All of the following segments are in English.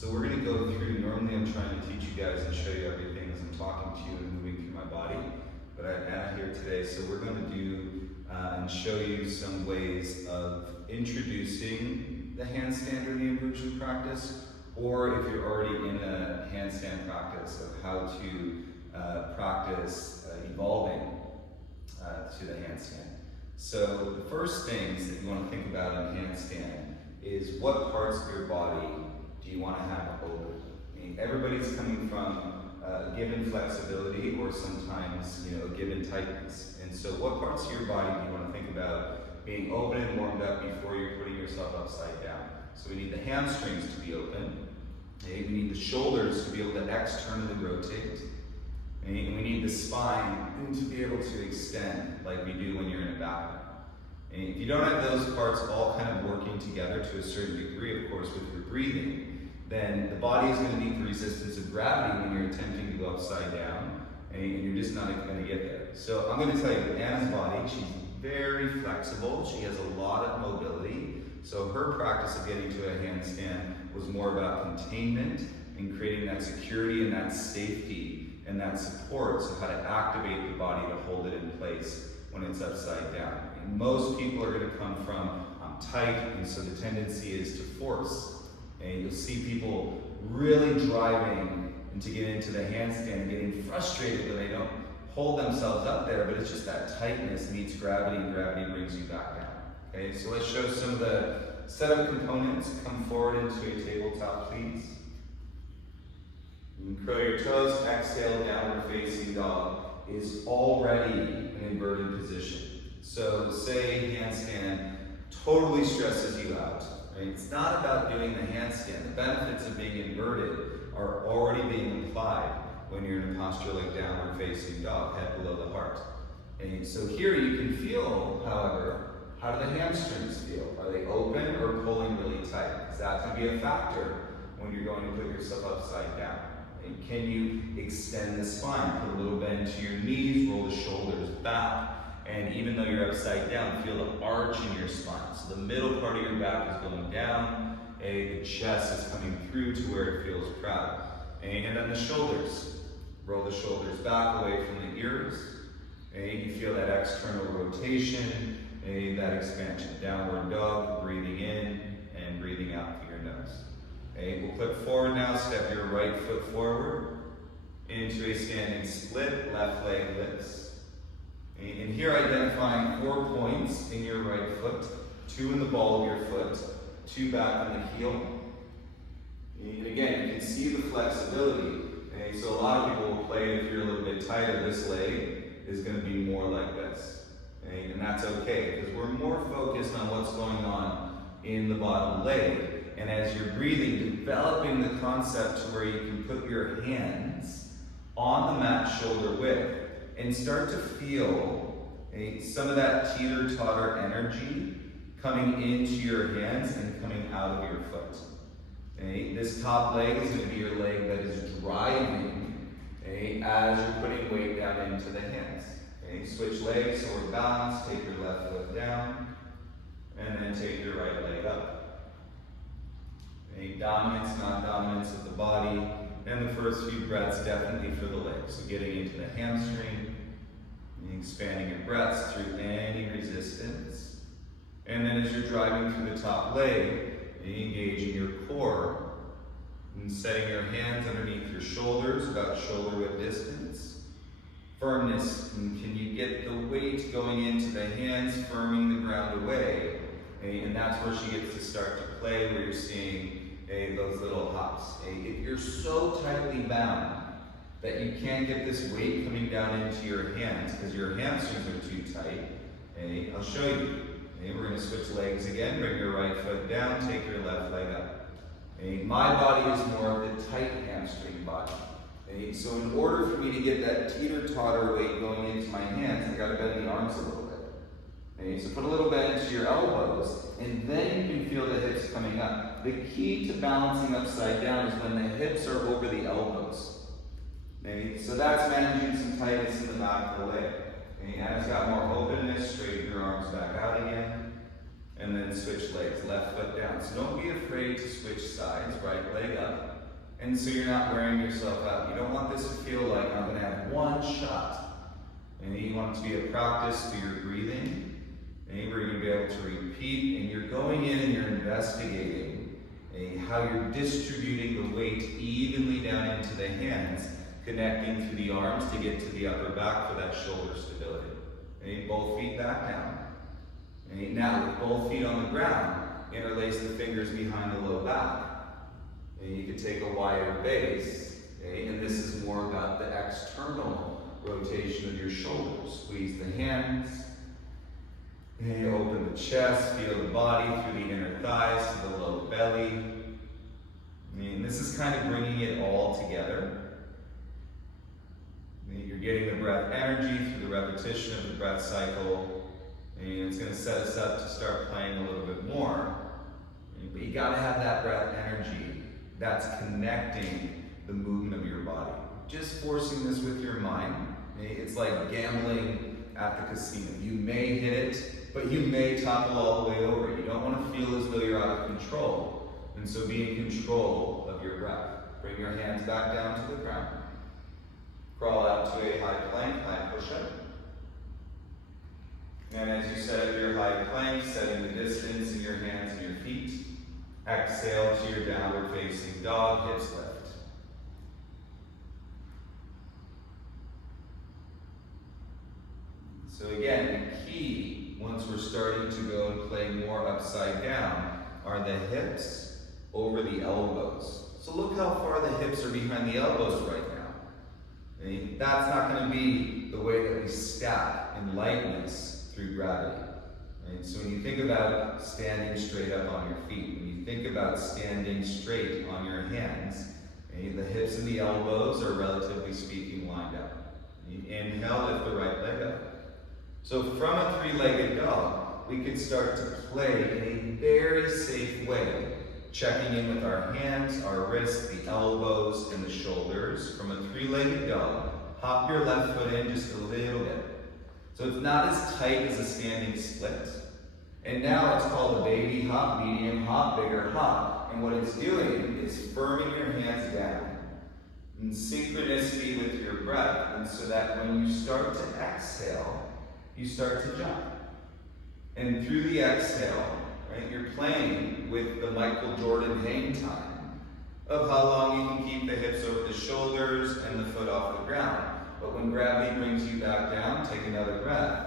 So we're going to go through, normally I'm trying to teach you guys and show you everything as I'm talking to you and moving through my body, but I have Anna here today, so we're going to do and show you some ways of introducing the handstand or the inversion practice, or if you're already in a handstand practice, of how to practice evolving to the handstand. So the first things that you want to think about in handstand is what parts of your body do you want to have open? I mean, everybody's coming from a given flexibility or sometimes, a given tightness. And so what parts of your body do you want to think about being open and warmed up before you're putting yourself upside down? So we need the hamstrings to be open. Okay? We need the shoulders to be able to externally rotate. Okay? And we need the spine to be able to extend like we do when you're in a back bend. And if you don't have those parts all kind of working together to a certain degree, of course, with your breathing, then the body is going to meet the resistance of gravity when you're attempting to go upside down, and you're just not going to get there. So I'm going to tell you that Anna's body, she's very flexible, she has a lot of mobility, so her practice of getting to a handstand was more about containment and creating that security and that safety and that support, so how to activate the body to hold it in place when it's upside down. And most people are going to come from tight, and so the tendency is to force. And you'll see people really driving and to get into the handstand, getting frustrated when they don't hold themselves up there, but it's just that tightness meets gravity, and gravity brings you back down. Okay, so let's show some of the setup components. Come forward into a tabletop, please. You can curl your toes, exhale, downward facing dog is already an inverted position. So say handstand totally stresses you out. Right? It's not about doing the handstand. The benefits of being inverted are already being applied when you're in a posture like downward facing dog, head below the heart. And so here you can feel, however, how do the hamstrings feel? Are they open or pulling really tight? Because that can be a factor when you're going to put yourself upside down. And can you extend the spine? Put a little bend to your knees, roll the shoulders back. And even though you're upside down, feel the arch in your spine. So the middle part of your back is going down, the chest is coming through to where it feels proud. And then the shoulders. Roll the shoulders back away from the ears. You feel that external rotation, that expansion. Downward dog, breathing in and breathing out through your nose. We'll clip forward now, step your right foot forward into a standing split, left leg lifts. And here identifying 4 points in your right foot, 2 in the ball of your foot, 2 back in the heel. And again, you can see the flexibility. Okay? So a lot of people will play, if you're a little bit tighter, this leg is going to be more like this. Okay? And that's okay, because we're more focused on what's going on in the bottom leg. And as you're breathing, developing the concept to where you can put your hands on the mat shoulder width, and start to feel some of that teeter-totter energy coming into your hands and coming out of your foot. This top leg is going to be your leg that is driving as you're putting weight down into the hands. Switch legs, so we're balanced. Take your left foot down, and then take your right leg up. Dominance, not dominance of the body. And the first few breaths definitely for the legs. So getting into the hamstring, expanding your breaths through any resistance. And then as you're driving through the top leg, engaging your core and setting your hands underneath your shoulders, about shoulder width distance. Firmness, and can you get the weight going into the hands, firming the ground away? And that's where she gets to start to play, where you're seeing those little hops. If you're so tightly bound that you can't get this weight coming down into your hands because your hamstrings are too tight, I'll show you. We're going to switch legs again. Bring your right foot down, take your left leg up. My body is more of the tight hamstring body. So in order for me to get that teeter-totter weight going into my hands, I got to bend the arms a little bit. So put a little bend to your elbows, and then you can feel the hips coming up. The key to balancing upside down is when the hips are over the elbows. So that's managing some tightness in the back of the leg. And it's got more openness. Straighten your arms back out again. and then switch legs, left foot down. So don't be afraid to switch sides, right leg up. And so you're not wearing yourself out. You don't want this to feel like I'm gonna have one shot. And you want it to be a practice through your breathing. And we're gonna be able to repeat, and you're going in and you're investigating how you're distributing the weight evenly down into the hands, connecting through the arms to get to the upper back for that shoulder stability. Okay, both feet back down. Okay, now with both feet on the ground, interlace the fingers behind the low back. And you can take a wider base, okay, and this is more about the external rotation of your shoulders. Squeeze the hands, okay, open the chest, feel the body through the inner thighs to the low belly. And this is kind of bringing it all together. You're getting the breath energy through the repetition of the breath cycle, and it's going to set us up to start playing a little bit more. But you got to have that breath energy that's connecting the movement of your body. Just forcing this with your mind, it's like gambling at the casino. You may hit it, but you may topple all the way over. You don't want to feel as though you're out of control. And so be in control of your breath. Bring your hands back down to the ground. Crawl out to a high plank, high push-up. And as you set up your high plank, setting the distance in your hands and your feet, exhale to your downward facing dog, hips lift. So again, the key, once we're starting to go and play more upside down, are the hips over the elbows. So look how far the hips are behind the elbows right now. Okay? That's not going to be the way that we stack in lightness through gravity. Right? So when you think about standing straight up on your feet, when you think about standing straight on your hands, okay, the hips and the elbows are relatively speaking lined up. Inhale, lift the right leg up. So from a three-legged dog, we could start to play in a very safe way, checking in with our hands, our wrists, the elbows, and the shoulders. From a three-legged dog, hop your left foot in just a little bit. So it's not as tight as a standing split. And now it's called a baby hop, medium hop, bigger hop. And what it's doing is firming your hands down in synchronicity with your breath. And so that when you start to exhale, you start to jump. And through the exhale, right, you're playing with the Michael Jordan hang time of how long you can keep the hips over the shoulders and the foot off the ground. But when gravity brings you back down, take another breath,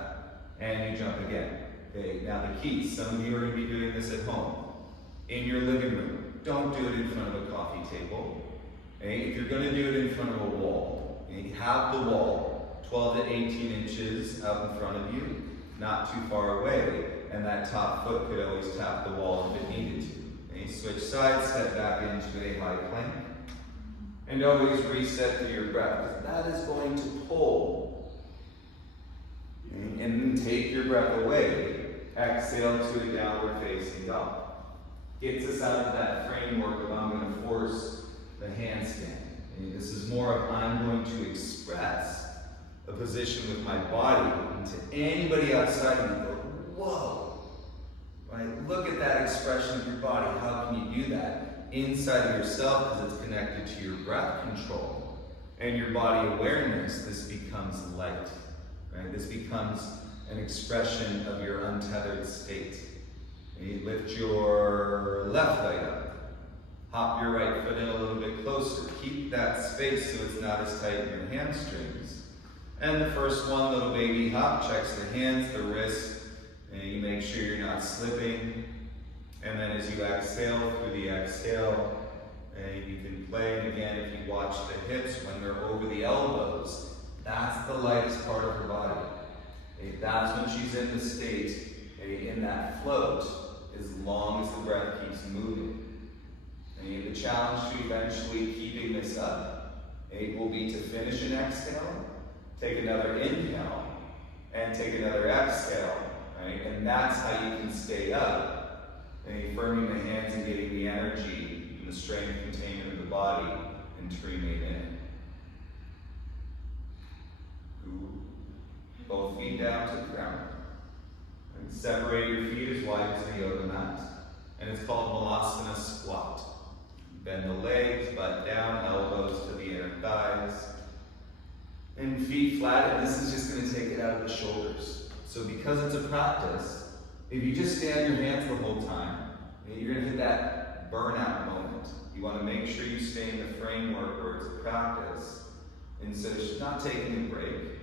and you jump again. Okay, now the key, some of you are going to be doing this at home, in your living room. Don't do it in front of a coffee table. Okay? If you're going to do it in front of a wall, okay, have the wall 12 to 18 inches out in front of you, not too far away, and that top foot could always tap the wall if it needed to. Okay? Switch sides, step back into a high plank, and always reset through your breath, because that is going to pull. Okay? And then take your breath away. Exhale to a downward facing dog. Gets us out of that framework of I'm going to force the handstand. Okay? This is more of I'm going to express a position with my body, and to anybody outside of you go, whoa, right? Look at that expression of your body. How can you do that? Inside of yourself, because it's connected to your breath control and your body awareness, this becomes light, right? This becomes an expression of your untethered state. You lift your left leg up. Hop your right foot in a little bit closer. Keep that space so it's not as tight in your hamstrings. And the first one, little baby hop, checks the hands, the wrists, and you make sure you're not slipping. And then as you exhale, through the exhale, you can play. And again, if you watch the hips when they're over the elbows, that's the lightest part of her body. That's when she's in the state, in that float, as long as the breath keeps moving. And the challenge to eventually keeping this up will be to finish an exhale, take another inhale, and take another exhale, right? And that's how you can stay up, firming the hands and getting the energy and the strength containment of the body and to remain in it. Both feet down to the ground. And Separate your feet as wide as the yoga mat. And it's called Malasana squat. Bend the legs, butt down, elbows to the inner thighs. And feet flat, and this is just going to take it out of the shoulders. So because it's a practice, if you just stay on your hands the whole time, you're going to hit that burnout moment. You want to make sure you stay in the framework where it's a practice. And so she's not taking a break,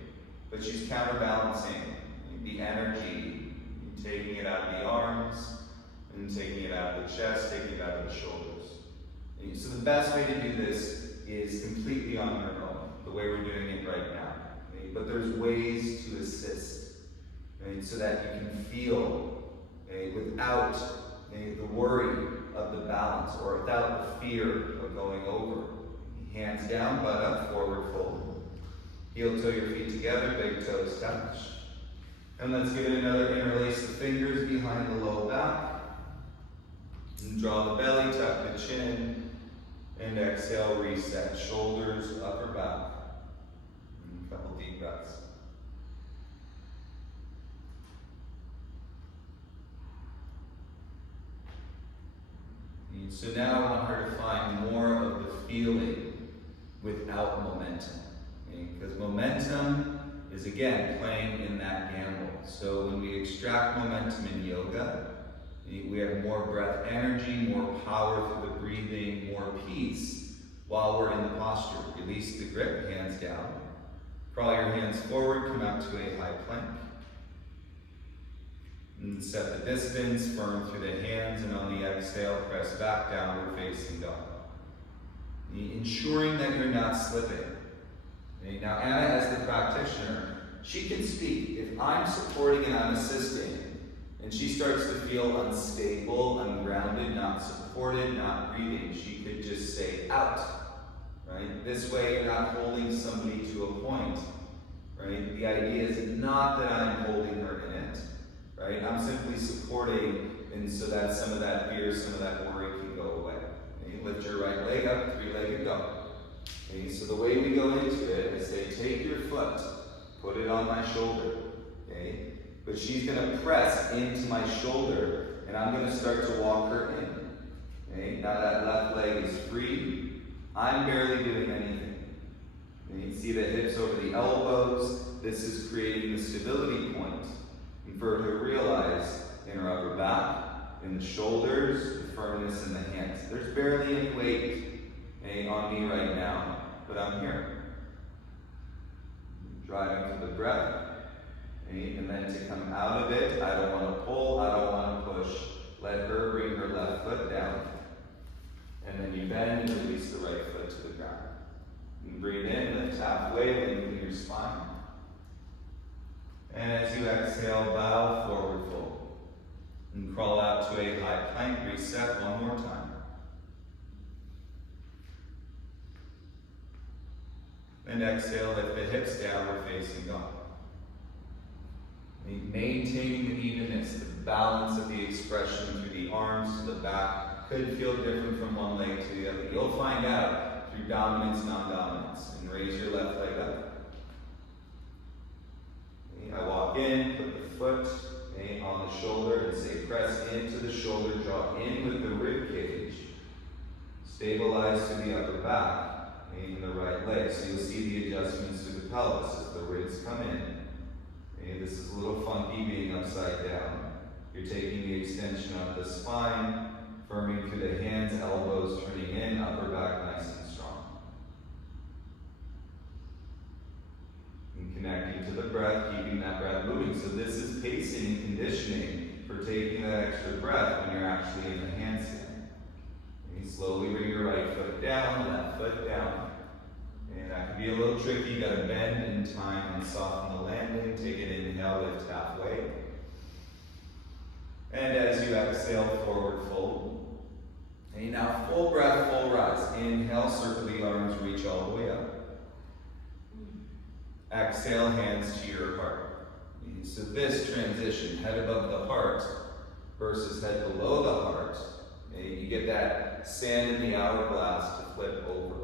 but she's counterbalancing the energy, taking it out of the arms, and taking it out of the chest, taking it out of the shoulders. So the best way to do this is completely on your own, the way we're doing it right now. But there's ways to assist, so that you can feel without the worry of the balance or without the fear of going over. Hands down, butt up, forward fold. Heel toe your feet together, big toes touch. And let's give it another interlace the fingers behind the low back. And draw the belly, tuck the chin. And exhale, reset. Shoulders, upper back. And a couple deep breaths. And so now I want her to find more of the feeling without momentum. Because momentum is, again, playing in that gamble. So when we extract momentum in yoga, we have more breath energy, more power through the breathing, more peace while we're in the posture. Release the grip, hands down. Crawl your hands forward, come out to a high plank. And set the distance, firm through the hands, and on the exhale, press back, downward facing dog. Ensuring that you're not slipping. Now, Anna, as the practitioner, she can speak. If I'm supporting and I'm assisting, and she starts to feel unstable, ungrounded, not supported, not breathing, she could just say, out. Right? This way, you're not holding somebody to a point. Right? The idea is not that I'm holding her in it. Right? I'm simply supporting, and so that some of that fear, some of that worry can go away. Okay? Lift your right leg up, three-legged dog. Okay? So the way we go into it is say, take your foot, put it on my shoulder. Okay? But she's going to press into my shoulder, and I'm going to start to walk her in. Okay? Now that left leg is free. I'm barely doing anything. And you can see the hips over the elbows. This is creating the stability point. And for her to realize in her upper back, in the shoulders, the firmness in the hands. There's barely any weight on me right now, but I'm here. Driving to the breath. And then to come out of it, I don't want to pull, I don't want to push. Let her bring her left foot down. And then you bend and release the right foot to the ground. And breathe in, lift halfway, lengthen your spine. And as you exhale, bow, forward fold. And crawl out to a high plank, reset one more time. And exhale, lift the hips downward facing dog. Maintaining the evenness, the balance of the expression through the arms to the back could feel different from one leg to the other. You'll find out through dominance, non-dominance. And raise your left leg up. I walk in, put the foot on the shoulder and say press into the shoulder, draw in with the rib cage. Stabilize to the upper back in the right leg. So you'll see the adjustments to the pelvis as the ribs come in. This is a little funky being upside down. You're taking the extension of the spine, firming through the hands, elbows turning in, upper back nice and strong. And connecting to the breath, keeping that breath moving. So this is pacing and conditioning for taking that extra breath when you're actually in the handstand. And you slowly bring your right foot down, left foot down. And that can be a little tricky. You gotta bend in time and soften the landing. Take an inhale, lift halfway. And as you exhale, forward fold. And now full breath, full rise. Inhale, circle the arms, reach all the way up. Exhale, hands to your heart. So this transition, head above the heart versus head below the heart, you get that sand in the hourglass to flip over.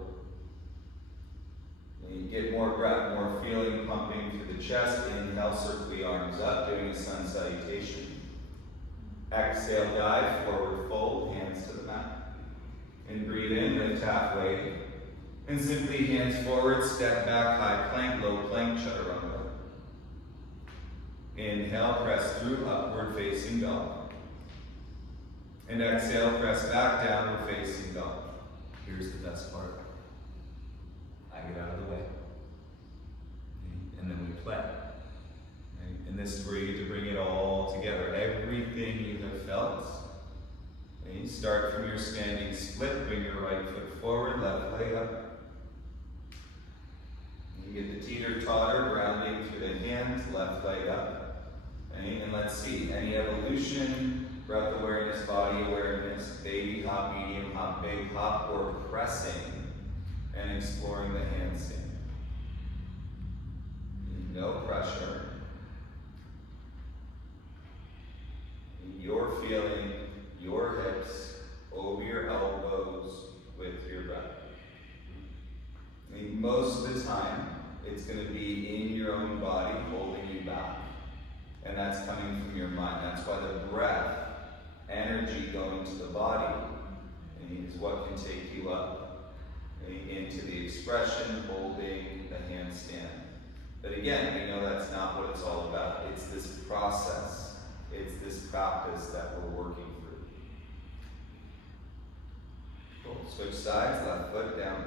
And you get more breath, more feeling pumping through the chest. Inhale, circle the arms up, doing a sun salutation. Exhale, dive, forward fold, hands to the mat. And breathe in, lift halfway. And simply hands forward, step back, high plank, low plank, chaturanga. Inhale, press through, upward facing dog. And exhale, press back, downward facing dog. Here's the best part. I get out of the way. Okay. And then we play. Okay. And this is where you get to bring it all together. Everything you have felt. Okay. Start from your standing split, bring your right foot forward, left leg up. You get the teeter-totter, grounding through the hands, left leg up. Okay. And let's see, any evolution, breath awareness, body awareness, baby hop, medium hop, big hop, or pressing and exploring the handstand. No pressure. You're feeling your hips over your elbows with your breath. I mean, most of the time, it's going to be in your own body holding you back. And that's coming from your mind. That's why the breath, energy going to the body, is what can take you up into the expression, holding the handstand. But again, we know that's not what it's all about. It's this process. It's this practice that we're working through. Cool. Switch sides, left foot down.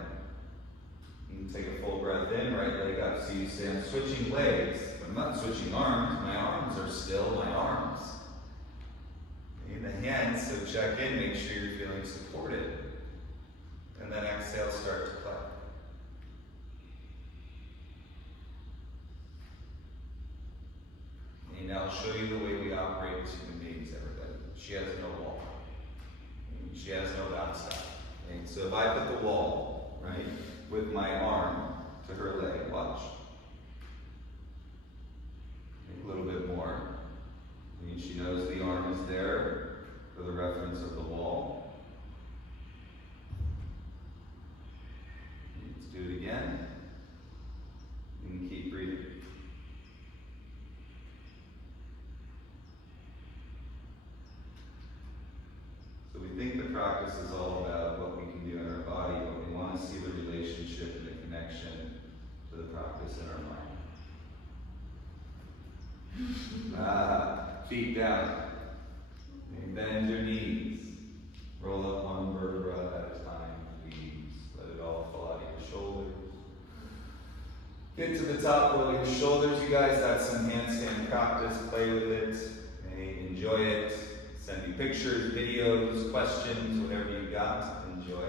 You can take a full breath in, right leg up. So you say, I'm switching legs, but I'm not switching arms. My arms are still my arms. In the hands, so check in, make sure you're feeling supported. And then exhale, start to play. And I'll show you the way we operate as human beings, everybody. She has no wall. She has no downside. Okay? So if I put the wall, right, with my arm to her leg, watch. A little bit more. She knows the arm is there for the reference of the wall. Let's do it again. And keep breathing. So we think the practice is all about what we can do in our body, but we want to see the relationship and the connection to the practice in our mind. Feet down. And bend your knees. Roll up one vertebra at a time, please. Let it all fall out of your shoulders. Get to the top, roll your shoulders. You guys, that's some handstand practice. Play with it. Enjoy it. Send me pictures, videos, questions, whatever you got. Enjoy.